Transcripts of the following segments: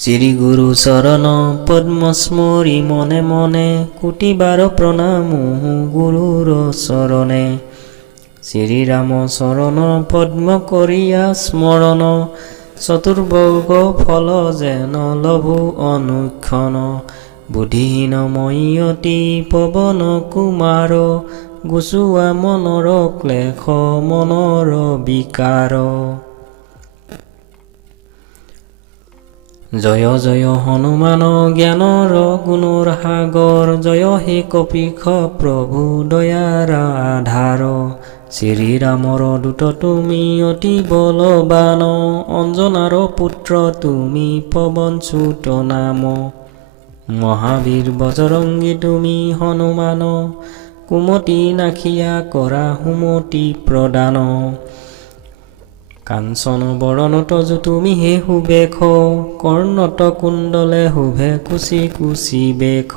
শ্রী গুরু চরণ পদ্ম স্মরি মনে মনে কোটিবার প্রণাম গুরুর চরণে। শ্রীরাম চরণ পদ্ম করিয়া স্মরণ চতুর্বর্গ ফল যেন লভু অনুক্ষণ। বুদ্ধিহীন ময়তি পৱন কুমাৰ গুচোৱা মনৰ ক্লেশ মনৰ বিকাৰ। জয় জয় হনুমান জ্ঞানৰ গুণৰ সাগৰ জয় হে কপিখ প্ৰভু দয়াৰ আধাৰ। শ্ৰীৰামৰ দূত তুমি অতি বলৱান অঞ্জনাৰ পুত্ৰ তুমি পৱনচ্যুত নাম। মহাবীৰ বজৰংগী তুমি হনুমান কুমতি নাখিয়া কৰা সুমতি প্ৰদান। কাঞ্চন বৰণ তজু তুমি হে সুবেশ কৰ্ণত কুণ্ডলে শোভে কুচি কুচি বেশ।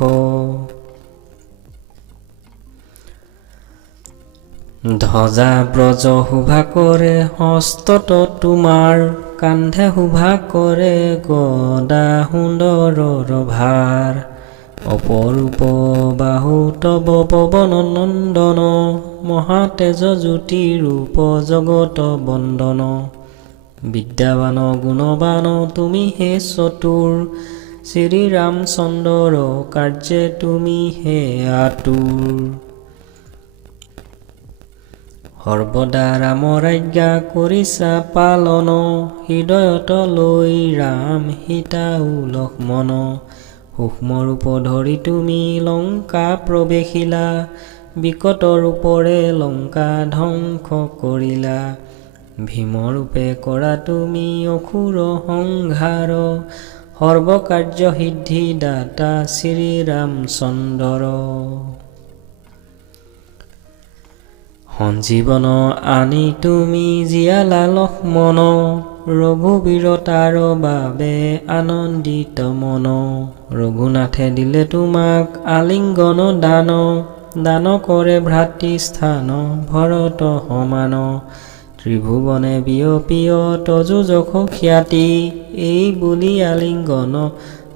ধ্বজা ব্ৰজ শোভা কৰে হস্তত তোমাৰ কান্ধে শোভা কৰে গদা সুন্দৰৰ ভাৰ। অপৰূপ বাহু তব পৱন নন্দন মহাতেজ জ্যোতি ৰূপ জগত বন্দন। বিদ্যাবান গুণবান তুমি হে চতুৰ শ্ৰীৰামচন্দ্ৰৰ কাৰ্যে তুমি হে আতুৰ। সৰ্বদা ৰামৰ আজ্ঞা কৰিছা পালন হৃদয়ত লৈ ৰাম সীতা লক্ষ্মণ। সূক্ষ্ম ৰূপ ধৰি তুমি লংকা প্ৰৱেশিলা বিকট ৰূপৰে লংকা ধ্বংস কৰিলা। ভীমৰূপে কৰা তুমি অসুৰ সংহাৰ সৰ্বকাৰ্য সিদ্ধি দাতা শ্ৰীৰামচন্দ্ৰ। সঞ্জীৱন আনি তুমি জীয়ালা লক্ষ্মণ ৰঘুবীৰতাৰ বাবে আনন্দিত মন। ৰঘুনাথে দিলে তোমাক আলিংগন দান দান কৰে ভ্ৰাতৃ স্থান ভৰত সমান। ত্ৰিভুৱনে বিয়পিয় তজু যশ খ্যাতি এই বুলি আলিংগন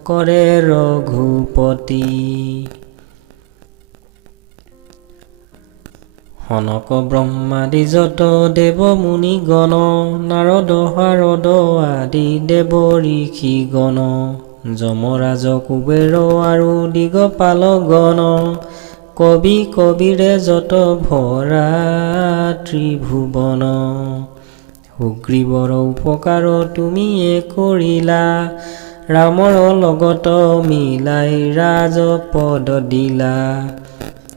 কৰে ৰঘুপতি। সনক ব্ৰহ্মাদি যত দেৱ মুনিগণ নাৰদ শাৰদ আদি দেৱ ঋষিগণ। যমৰাজ কুবেৰ আৰু দিগপাল গণ কবি কবিৰে যত ভৰা ত্ৰিভুৱন। সুগ্ৰীৱৰ উপকাৰ তুমিয়ে কৰিলা ৰামৰ লগত মিলাই ৰাজপদ দিলা।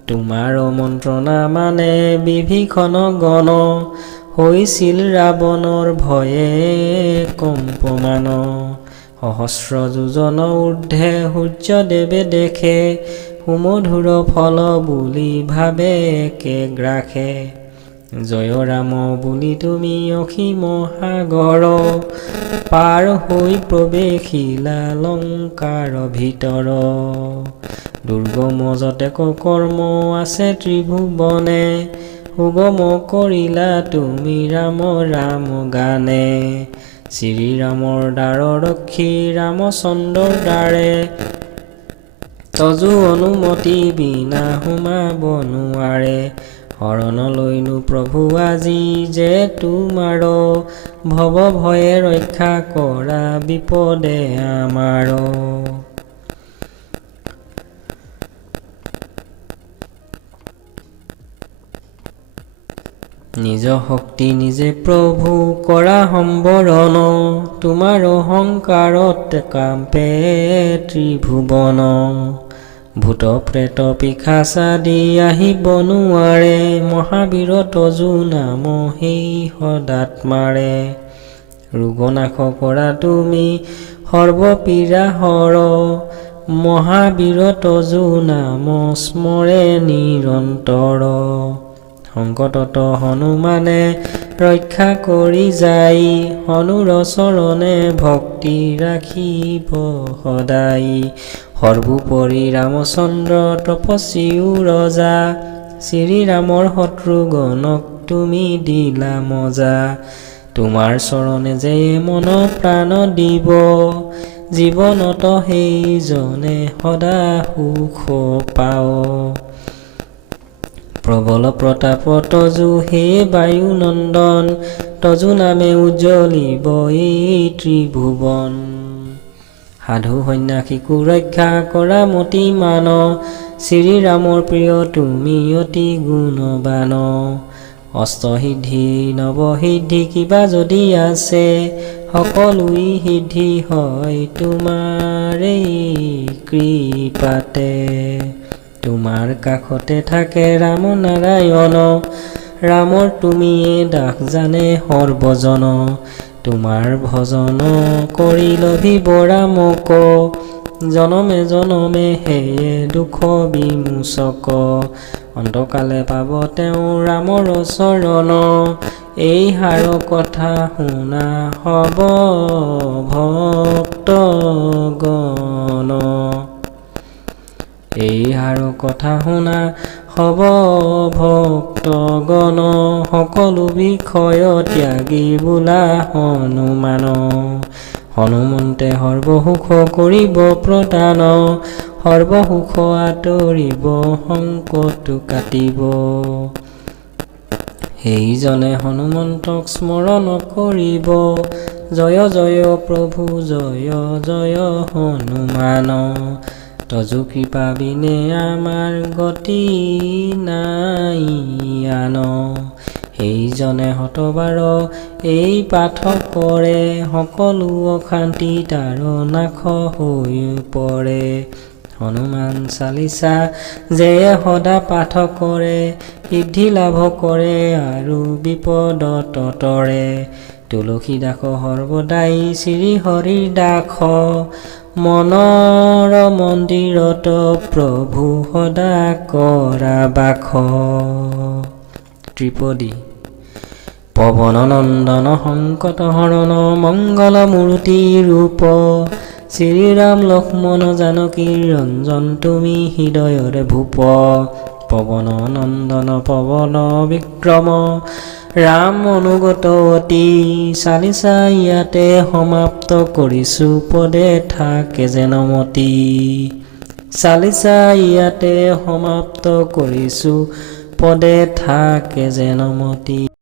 তোমাৰ মন্ত্ৰণা মানে বিভীষণ গণ হৈছিল ৰাৱণৰ ভয়ে কম্পমান। সহস্ৰ যোজন ঊৰ্ধ্বে সূৰ্যদেৱে দেখে সুমধুৰ ফল বুলি ভাবে একে গ্ৰাসে। জয় ৰাম বুলি তুমি অসীম সাগৰ পাৰ হৈ প্ৰৱেশিলা লংকাৰ ভিতৰ। দুৰ্গম যতেক কৰ্ম আছে ত্ৰিভুৱনে সুগম কৰিলা তুমি ৰাম ৰাম গানে। শ্ৰীৰামৰ দ্বাৰ ৰক্ষী ৰামচন্দ্ৰৰ দ্বাৰে তজু অনুমতি বিনা সোমাব নোৱাৰে। শৰণ লৈনো প্ৰভু আজি যে তোমাৰ ভৱ ভয়ে ৰক্ষা কৰা বিপদে আমাৰ। নিজ শক্তি নিজে প্ৰভু কৰা সম্বৰণ তোমাৰ অহংকাৰত কাঁপে ত্ৰিভুৱন। ভূত প্ৰেত পিশাচাদি আহিব নোৱাৰে মহাবীৰ তজু নাম সেই সদাত্মাৰে। ৰোগনাশ কৰা তুমি সৰ্বপীড়া হৰ মহাবীৰ তজু নাম স্মৰে নিৰন্তৰ। সংকটত হনুমানে ৰক্ষা কৰি যাই হনুৰ চৰণে ভক্তি ৰাখিব সদায়। সৰ্বোপৰি ৰামচন্দ্ৰ তপস্বী ৰজা শ্ৰীৰামৰ শত্ৰুগণক তুমি দিলা মজা। তোমাৰ চৰণে যে মন প্ৰাণ দিব জীৱনত সেইজনে সদা সুখ পাও। প্ৰবল প্ৰতাপ তজু হে বায়ু নন্দন, তজু নামে উজ্জ্বলিব এই ত্ৰিভুৱন। সাধু সন্ন্যাসীকো ৰক্ষা কৰা মতি মান, শ্ৰীৰামৰ প্ৰিয় তুমি অতি গুণবান। অষ্টসিদ্ধি নৱসিদ্ধি কিবা যদি আছে, সকলোই সিদ্ধি হয় তোমাৰেই কৃপাতে। তোমাৰ কাষতে থাকে ৰাম নাৰায়ণ, ৰামৰ তুমিয়ে দাস জানে সৰ্বজন। তোমাৰ ভজন কৰি লভিব ৰামক, জনমে জনমে সেয়ে দুখ বিমোচক। অন্তকালে পাব তেওঁ ৰামৰ চৰণ, এই সাৰ কথা শুনা হব ভক্তগণ। এই সাৰ কথা শুনা হব ভক্তগণ, সকলো বিষয় ত্যাগী বোলা হনুমান। হনুমন্তে সৰ্বসুখ কৰিব প্ৰদান, সৰ্বসুখ আঁতৰিব সংকটো কাটিব। সেইজনে হনুমন্তক স্মৰণ কৰিব, জয় জয় প্ৰভু জয় জয় হনুমান। তজু কৃপা বিনে আমাৰ গতি নাই আন, সেইজনে শতবাৰ এই পাঠ কৰে, সকলো অশান্তি তাৰ নাশ হৈ পৰে। হনুমান চালিচা যে সদা পাঠ কৰে, সিদ্ধি লাভ কৰে আৰু বিপদত তৰে। তুলসী দাস সৰ্বদাই শ্ৰী হৰিৰ দাস, মনৰ মন্দিৰত প্ৰভু সদা কৰা বাস। ত্ৰিপদী। পৱন নন্দন সংকট হৰণ, মংগল মূৰ্তি ৰূপ, শ্ৰীৰাম লক্ষ্মণ জানকী ৰঞ্জন তুমি হৃদয়ৰে ভূপ। পৱন নন্দন পৱন বিক্ৰম, ৰাম অনুগত অতি, চালিচা ইয়াতে সমাপ্ত কৰিছো পদে থাকে যেন মতি। চালিচা ইয়াতে সমাপ্ত কৰিছো পদে থাকে যেন মতি।